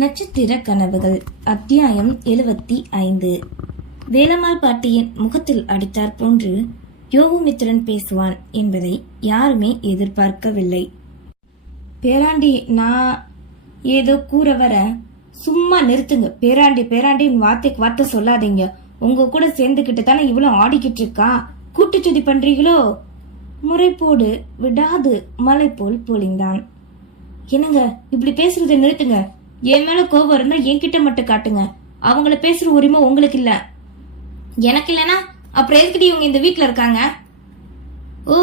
நட்சத்திர கனவுகள் அத்தியாயம் 75. வேலம்மாள் பாட்டியின் முகத்தில் அடித்தார் போன்று யோகமித்திரன் பேசுவான் என்பதை யாருமே எதிர்பார்க்கவில்லை. பேராண்டி, நான் ஏதோ கூற வர. சும்மா நிறுத்துங்க. பேராண்டி பேராண்டி வார்த்தைக்கு வார்த்தை சொல்லாதீங்க. உங்க கூட சேர்ந்துகிட்டு தானே இவ்வளவு ஆடிக்கிட்டு இருக்கா. கூட்டுச்சதி பண்றீங்களோ? முறைப்போடு விடாது மலை போல் பொழிந்தான். என்னங்க, இப்படி பேசுறதை நிறுத்துங்க. என் மேல கோபம் இருந்தா என்கிட்ட மட்டும் காட்டுங்க. அவங்கள பேசுற உரிமை உங்களுக்கு இல்ல. எனக்கு இல்லனா அப்புறம் எதுக்கிட்ட இவங்க இந்த வீட்டுல இருக்காங்க? ஓ,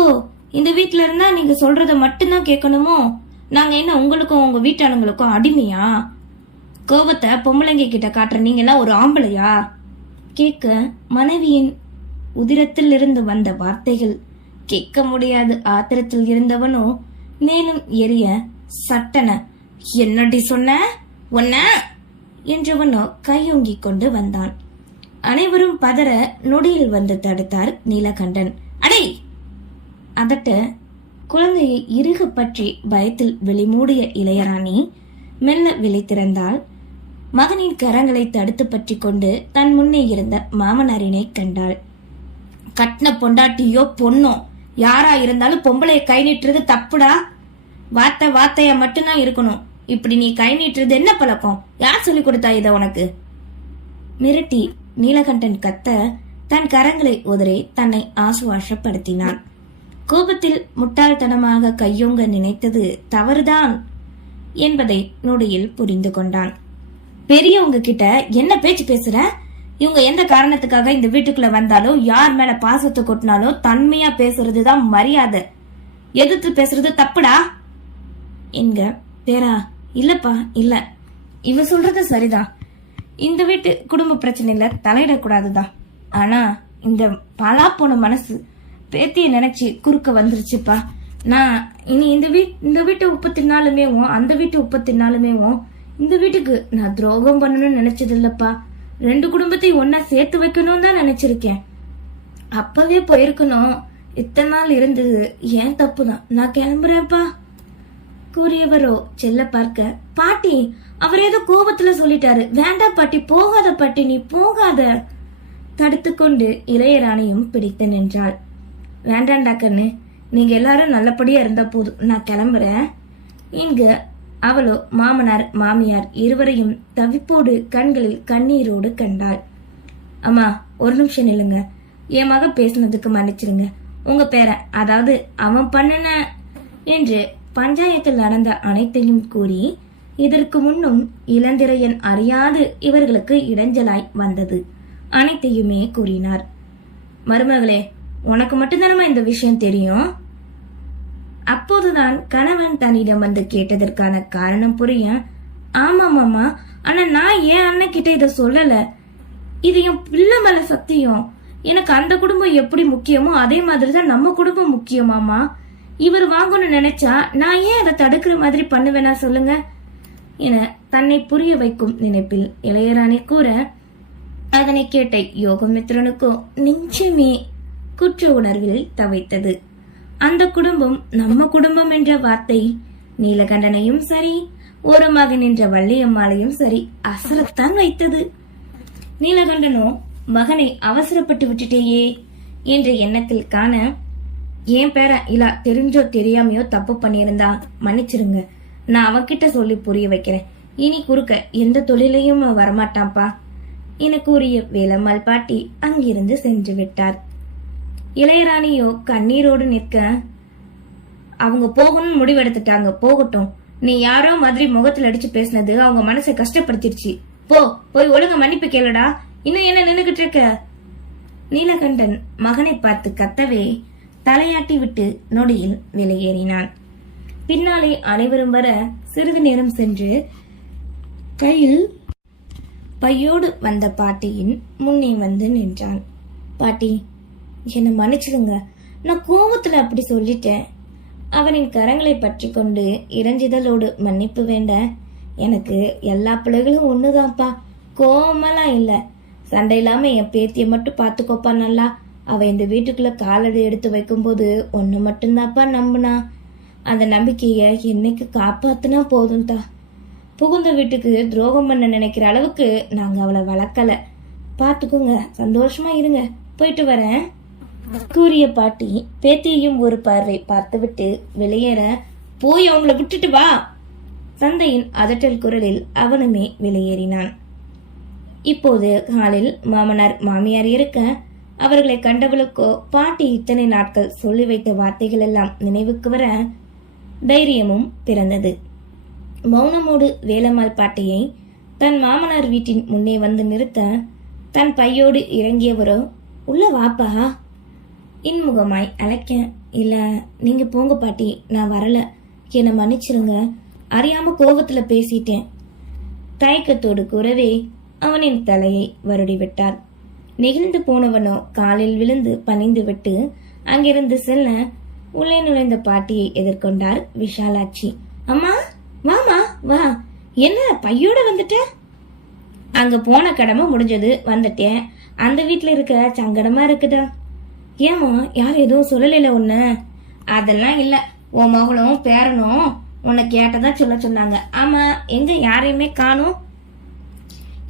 இந்த வீட்டுல இருந்தா நீங்க சொல்றத மட்டும்தான் கேட்கணுமோ? நாங்க என்ன உங்களுக்கும் உங்க வீட்டாளுங்களுக்கும் அடிமையா? கோபத்தை பொம்பளைங்க கிட்ட காட்டுற நீங்க எல்லாம் ஒரு ஆம்பளையா? கேட்க மனைவியின் உதிரத்தில் இருந்து வந்த வார்த்தைகள் கேட்க முடியாது ஆத்திரத்தில் இருந்தவனோ மேலும் எரிய சட்டன என்னடி சொன்ன ஒன்ன என்றவனோ கையோங்கி கொண்டு வந்தான். அனைவரும் பதற நொடியில் வந்து தடுத்தார் நீலகண்டன். அடே! அதட்ட குழந்தையை இறுக பற்றி பயத்தில் வெளிமூடிய இளையராணி மெல்ல விழித்திருந்தால் மகனின் கரங்களை தடுத்து பற்றி கொண்டு தன் முன்னே இருந்த மாமனாரினை கண்டாள். கட்டின பொண்டாட்டியோ பொண்ணோ யாரா இருந்தாலும் பொம்பளைய கை நீட்டுறது தப்புடா. வார்த்தையா மட்டும்தான் இருக்கணும். இப்படி நீ கை நீட்டுறது என்ன பழக்கம்? யார் சொல்லி கொடுத்தா இத உனக்கு? மிரட்டி நீலகண்டன் கத்த தன் கரங்களை உதறி தன்னை ஆசுவாசப்படுத்தினான். கோபத்தில் முட்டாள்தனமாக கையோங்க நினைத்தது தவறுதான் என்பதை நொடியில் புரிந்து கொண்டான். பெரியவங்க கிட்ட என்ன பேச்சு பேசுற? இவங்க எந்த காரணத்துக்காக இந்த வீட்டுக்குள்ள வந்தாலும் யார் மேல பாசத்தை கொட்டினாலும் தன்மையா பேசுறதுதான் மரியாதை. எதிர்த்து பேசுறது தப்புடா என்க. பேரா, இல்லப்பா இல்ல, இவ சொல்றது சரிதான். இந்த வீட்டு குடும்ப பிரச்சனையில தலையிடக்கூடாதுதான். ஆனா இந்த பாலா போன மனசு பேத்திய நினைச்சு குறுக்க வந்துருச்சுப்பா. நான் இனி இந்த வீட்டை உப்பு தின்னாலுமேவும் அந்த வீட்டு உப்பு தின்னாலுமேவும் இந்த வீட்டுக்கு நான் துரோகம் பண்ணணும்னு நினைச்சது இல்லப்பா. ரெண்டு குடும்பத்தையும் ஒன்னா சேர்த்து வைக்கணும் தான் நினைச்சிருக்கேன். அப்பவே போயிருக்கணும். இத்தனை நாள் இருந்தது ஏன் தப்புதான். நான் கிளம்புறேன்ப்பா கூறியவரோ செல்ல பார்க்க, பாட்டி அவர் ஏதோ கோபத்துல சொல்லிட்டாரு. வேண்டாம் பாட்டி, போகாத பாட்டி, நீ போகாத. தடுத்து கொண்டு இளையராணியும் பிடித்து நின்றாள். வேண்டாண்டா கண்ணு, நீங்க எல்லாரும் நல்லபடியா இருந்தா போதும், நான் கிளம்புறேன். இங்க அவளோ மாமனார் மாமியார் இருவரையும் தவிப்போடு கண்களில் கண்ணீரோடு கண்டாள். அம்மா, ஒரு நிமிஷம் நில்லுங்க. என் மக பேசுனதுக்கு மன்னிச்சிருங்க. உங்க பேரன், அதாவது அவன் பண்ணுன என்று பஞ்சாயத்தில் நடந்த அனைத்தையும் கூறி இதற்கு முன்னும் இளந்திரையன் அறியாது இவர்களுக்கு இடைஞ்சலாய் வந்தது அனைத்தையுமே கூறினார். மருமகளே, உனக்கு மட்டும்தானமா இந்த விஷயம் தெரியும்? அப்போதுதான் கணவன் தன்னிடம் வந்து கேட்டதற்கான காரணம் புரிய, ஆமாமாமா, ஆனா நான் ஏன் அண்ணன் கிட்ட இத சொல்லல. இது என் பிள்ளை மேல சத்தியம். எனக்கு அந்த குடும்பம் எப்படி முக்கியமோ அதே மாதிரிதான் நம்ம குடும்பம் முக்கியமாமா. இவர் வாங்கணும்னு நினைச்சா நான் ஏன் அதை தடுக்கிற மாதிரி பண்ணுவேனா சொல்லுங்க என தன்னை புரிய வைக்கும் நினைப்பில் இளையராணி கூற, அதனை கேட்ட யோகமித்ரனுக்கோ நெஞ்சமே குற்ற உணர்வில் தவைத்தது. அந்த குடும்பம் நம்ம குடும்பம் என்ற வார்த்தை நீலகண்டனையும் சரி, ஓரமாக நின்ற வள்ளியம்மாளையும் சரி அசரத்தான் வைத்தது. நீலகண்டனோ மகனை அவசரப்பட்டு விட்டுட்டேயே என்ற எண்ணத்தில் காண, ஏன் பேர இல்ல தெரிஞ்சோ தெரியாமையோ தப்பு பண்ணியிருந்தா மன்னிச்சிருங்க. நான் அவன்கிட்ட சொல்லி புரிய வைக்கிறேன். இனி குறுக்க எந்த தொழிலையும் வரமாட்டான்ப்பா என கூறிய வேலம்மாள் பாட்டி அங்கிருந்து சென்று விட்டார். இளையராணியோ கண்ணீரோடு நிற்க, அவங்க போகணும்னு முடிவெடுத்துட்டாங்க, போகட்டும். நீ யாரோ மாதிரி முகத்துல அடிச்சு பேசினது அவங்க மனசை கஷ்டப்படுத்திருச்சு. போய் ஒழுங்க மன்னிப்பு கேளுடா. இன்னும் என்ன நின்னுகிட்டு இருக்க? நீலகண்டன் மகனை பார்த்து கத்தவே தலையாட்டி விட்டு நொடியில் வெளியேறினான். பின்னாலே அனைவரும் வர சிறிது நேரம் சென்று கையில் பையோடு வந்த பாட்டியின் முன்னே வந்து நின்றான். பாட்டி, என்னை மன்னிச்சிடுங்க, நான் கோபத்துல அப்படி சொல்லிட்டேன். அவனின் கரங்களை பற்றி கொண்டு இறைஞ்சிதலோடு மன்னிப்பு வேண்ட, எனக்கு எல்லா பிள்ளைகளும் ஒண்ணுதான்ப்பா, கோபமெல்லாம் இல்ல. சண்டை இல்லாம என் பேத்திய மட்டும் பாத்துக்கோப்பா நல்லா. அவ இந்த வீட்டுக்குள்ள காலடி எடுத்து வைக்கும் போது ஒன்னு மட்டும்தான்ப்பா நம்பினா. அந்த நம்பிக்கைய என்னைக்கு காப்பாத்துனா போதும்தா. புகுந்த வீட்டுக்கு துரோகம் பண்ண நினைக்கிற அளவுக்கு நாங்க அவளை வளர்க்கல. பாத்துக்கோங்க, சந்தோஷமா இருங்க, போயிட்டு வரேன் கூறிய பாட்டி பேத்தியையும் ஒரு பார்வை பார்த்துவிட்டு வெளியேற, போய் அவங்கள விட்டுட்டு வா. தந்தையின் அதட்டல் குரலில் அவனுமே வெளியேறினான். இப்போது ஹாலில் மாமனார் மாமியார் இருக்க, அவர்களை கண்டவளுக்கோ பாட்டி இத்தனை நாட்கள் சொல்லி வைத்த வார்த்தைகள் எல்லாம் நினைவுக்கு வர தைரியமும் பிறந்தது. மௌனமோடு வேலம்மாள் பாட்டியை தன் மாமனார் வீட்டின் முன்னே வந்து நிறுத்த, தன் பையோடு இறங்கியவரோ, உள்ள வாப்பா இன்முகமாய் அழைக்க, இல்ல நீங்க போங்க பாட்டி, நான் வரல, என்னை மன்னிச்சிருங்க, அறியாம கோபத்துல பேசிட்டேன். தயக்கத்தோடு கூறவே அவனின் தலையை வருடி விட்டார். நெகிழ்ந்து போனவனோ காலில் விழுந்து பணிந்து விட்டு அங்கிருந்து செல்ல, உள்ளே நுழைந்த பாட்டியை எதிர்கொண்டார் விஷாலாட்சி. அம்மா, வாமா வா, என்ன பையோட வந்துட்ட? அங்க போன கடமை முடிஞ்சது, வந்துட்டேன். அந்த வீட்டுல இருக்க சங்கடமா இருக்குதா? ஏமா, யாரும் எதுவும் சொல்லல ஒண்ணு? அதெல்லாம் இல்ல, உன் மகளும் பேரனும் உன்னை கேட்டதா சொல்ல சொன்னாங்க. ஆமா, எங்க யாரையுமே காணும்?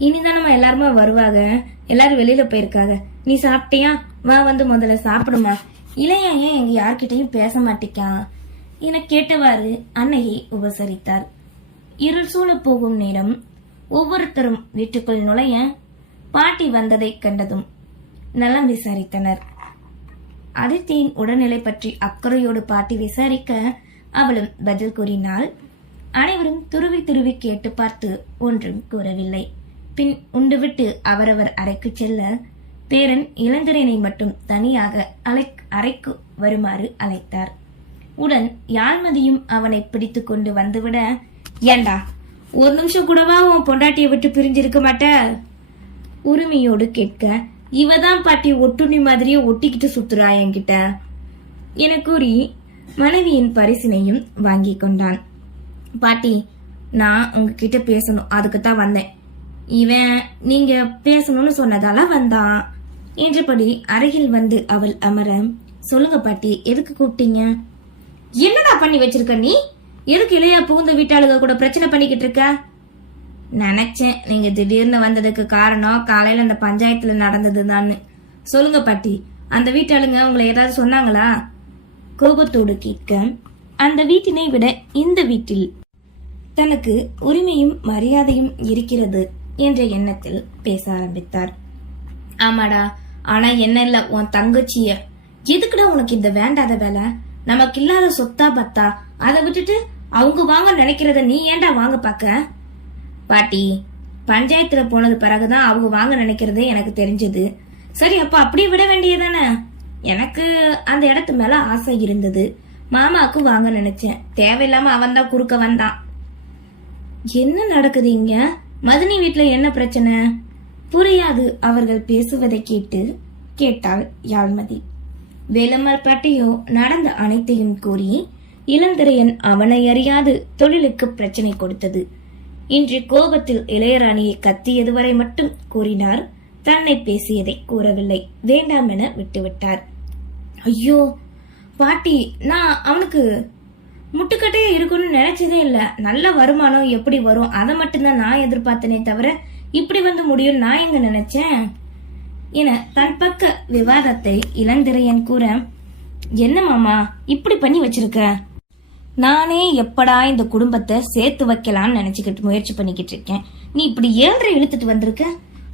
இனிதானம்மா எல்லாருமே வருவாங்க, எல்லாரும் வெளியில போயிருக்காங்க. நீ சாப்பிட்டியா? வா, வந்து முதல்ல சாப்பிடுமா. இளையா ஏன் எங்க யார்கிட்டையும் பேச மாட்டிக்கான் என கேட்டவாறு அன்னையை உபசரித்தார். இருள் சூழ போகும் நேரம் ஒவ்வொருத்தரும் வீட்டுக்குள் நுழைய, பாட்டி வந்ததை கண்டதும் நலம் விசாரித்தனர். அதித்தியின் உடல்நிலை பற்றி அக்கறையோடு பாட்டி விசாரிக்க, அவளும் பதில் கூறினாள். அனைவரும் துருவி துருவி கேட்டு பார்த்து ஒன்றும் கூறவில்லை. பின் உண்டுவிட்டு அவரவர் அறைக்கு செல்ல, பேரன் இளந்திரனை மட்டும் தனியாக அறைக்கு வருமாறு அழைத்தார். உடன் யாழ்மதியும் அவனை பிடித்து கொண்டு வந்துவிட, ஏண்டா ஒரு நிமிஷம் கூடவா உன் பொண்டாட்டியை விட்டு பிரிஞ்சிருக்க மாட்ட? உரிமையோடு கேட்க, இவதான் பாட்டி ஒட்டுண்ணி மாதிரியே ஒட்டிக்கிட்டு சுத்துறா என்கிட்ட என கூறி மனைவியின் பரிசினையும் வாங்கி கொண்டான். பாட்டி, நான் உங்ககிட்ட பேசணும், அதுக்குத்தான் வந்தேன். இவன் நீங்க பேசணும்னு சொன்னதால வந்தான் என்றபடி அருகில் வந்து அவள் அமர, சொல்லுங்க பாட்டி, எதுக்கு கூப்பிட்டீங்க? என்னடா பண்ணி வச்சிருக்க நீ? எதுக்கு இளையா புகுந்த வீட்டாளுக கூட பிரச்சனை பண்ணிக்கிட்டு இருக்க? நினைச்சேன் நீங்க திடீர்னு வந்ததுக்கு காரணம் காலையில அந்த பஞ்சாயத்துல நடந்ததுதான்னு. சொல்லுங்க பாட்டி, அந்த வீட்டாளுங்க உங்களை ஏதாவது சொன்னாங்களா? கோபத்தோடு கேட்க, அந்த வீட்டினை விட இந்த வீட்டில் தனக்கு உரிமையும் மரியாதையும் இருக்கிறது என்ற எண்ணத்தில் பேச ஆரம்பித்தார். ஆமாடா, ஆனா என்ன இல்ல உன் தங்கச்சிய, எதுக்குடா உனக்கு இந்த வேண்டாத வேலை? நமக்கு இல்லாத சொத்தா பத்தா, அதை விட்டுட்டு அவங்க வாங்க நினைக்கிறத நீ ஏன்டா வாங்க பாக்க? பாட்டி, பஞ்சாயத்துல போனது பிறகுதான் அவங்க வாங்க நினைக்கிறதே எனக்கு தெரிஞ்சது. சரி, அப்ப அப்படியே விட வேண்டியதானே? எனக்கு அந்த இடத்து மேல ஆசை இருந்தது, மாமாவுக்கு வாங்க நினைச்சேன். தேவையில்லாம அவன் தான் குறுக்க வந்தான். என்ன நடக்குது இங்க? மதினி வீட்டுல என்ன பிரச்சனை? புரியாது அவர்கள் பேசுவதை கேட்டாள் யாழ்மதி. வேலம்மாள் பாட்டியோ நடந்த அனைத்தையும் கூறி, இளந்திரையன் அவனை அறியாது தொழிலுக்கு பிரச்சனை கொடுத்தது. இன்று கோபத்தில் இளையராணியை கத்தியது வரை மட்டும் கூறினார், தன்னை பேசியதை கூறவில்லை. வேண்டாம் என விட்டுவிட்டார். ஐயோ பாட்டி, நான் அவனுக்கு முட்டுக்கட்டையே இருக்குன்னு நினைச்சதே இல்ல. நல்ல வருமானம் எப்படி வரும் அதை மட்டும்தான் நான் எதிர்பார்த்தனே தவிர இப்படி வந்து முடியும் நான் எங்க நினைச்சேன் என தன் பக்க விவாதத்தை இளந்திரையன் கூற, என்ன மாமா இப்படி பண்ணி வச்சிருக்க? நானே எப்படா இந்த குடும்பத்தை சேர்த்து வைக்கலாம்னு நினைச்சுக்கிட்டு முயற்சி பண்ணிக்கிட்டு இருக்கேன். நீ இப்படி 7.5 இழுத்துட்டு வந்திருக்க.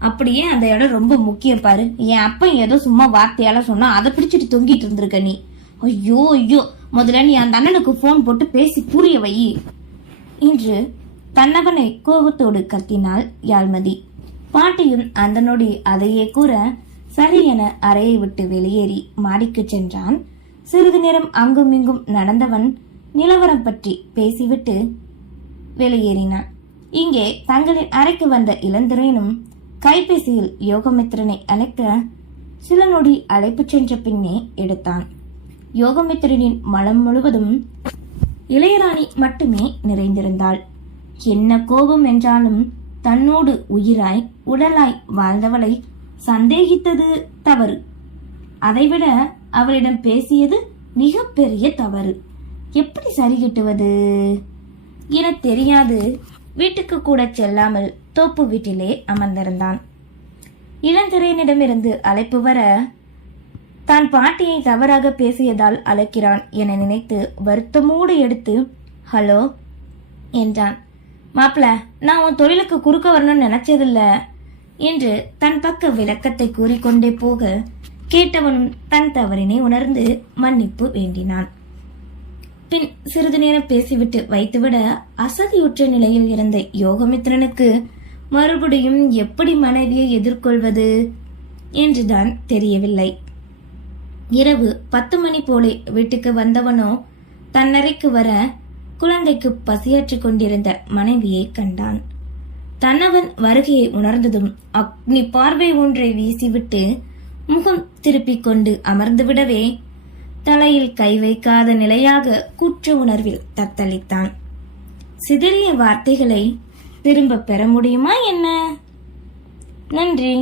அப்படியே அந்த இடம் ரொம்ப முக்கியம் பாரு. என் அப்பா ஏதோ சும்மா வார்த்தையால சொன்னா அதை பிடிச்சிட்டு தொங்கிட்டு இருந்திருக்க நீ. ஐயோ ஐயோ, முதல்ல நீ அந்த அண்ணனுக்கு போன் போட்டு பேசி புரிய வை என்று தன்னவனை கோபத்தோடு கத்தினாள் யாழ்மதி. பாட்டியும் அந்த நொடி அதையே கூற, சரி என அறையை விட்டு வெளியேறி மாடிக்கு சென்றான். சிறிது நேரம் அங்கும் இங்கும் நடந்தவன் நிலவரம் பற்றி பேசிவிட்டு வெளியேறினான். இங்கே தங்களின் அறைக்கு வந்த இளந்திரையனும் கைபேசியில் யோகமித்திரனை அழைக்க, சில நொடி அழைப்பு சென்ற பின்னே எடுத்தான். யோகமித்திரனின் மனம் முழுவதும் இளையராணி மட்டுமே நிறைந்திருந்தாள். என்ன கோபம் என்றாலும் தன்னோடு உயிராய் உடலாய் வாழ்ந்தவளை சந்தேகித்தது தவறு. அதைவிட அவளிடம் பேசியது மிக பெரிய தவறு. எப்படி சரி கட்டுவது என தெரியாது வீட்டுக்கு கூட செல்லாமல் தோப்பு வீட்டிலே அமர்ந்திருந்தான். இளந்திரையனிடமிருந்து அழைப்பு வர தான் பாட்டியை தவறாக பேசியதால் அழைக்கிறான் என நினைத்து வருத்தமோடு எடுத்து ஹலோ என்றான். மாப்பிள, நான் உன் தொழிலுக்கு குறுக்க வரணும்னு நினைச்சதில்ல என்று தன் பக்க விளக்கத்தை கூறிக்கொண்டே போக கேட்டவனும் தன் தவறினை உணர்ந்து மன்னிப்பு வேண்டினான். பின் சிறிது நேரம் பேசிவிட்டு வைத்துவிட அசதியுற்ற நிலையில் இருந்த யோகமித்ரனுக்கு மறுபடியும் எப்படி மனைவியை எதிர்கொள்வது என்றுதான் தெரியவில்லை. இரவு 10 மணி போலே வீட்டுக்கு வந்தவனோ தன்னறைக்கு வர குழந்தைக்கு பசியாற்றிக் கொண்டிருந்த மனைவியை கண்டான். தன்னவன் வருகையை உணர்ந்ததும் அக்னி பார்வை ஒன்றை வீசிவிட்டு முகம் திருப்பிக் கொண்டு அமர்ந்துவிடவே தலையில் கை வைக்காத நிலையாக குற்ற உணர்வில் தத்தளித்தான். சிதறிய வார்த்தைகளை திரும்ப பெற முடியுமா என்ன? நன்றி.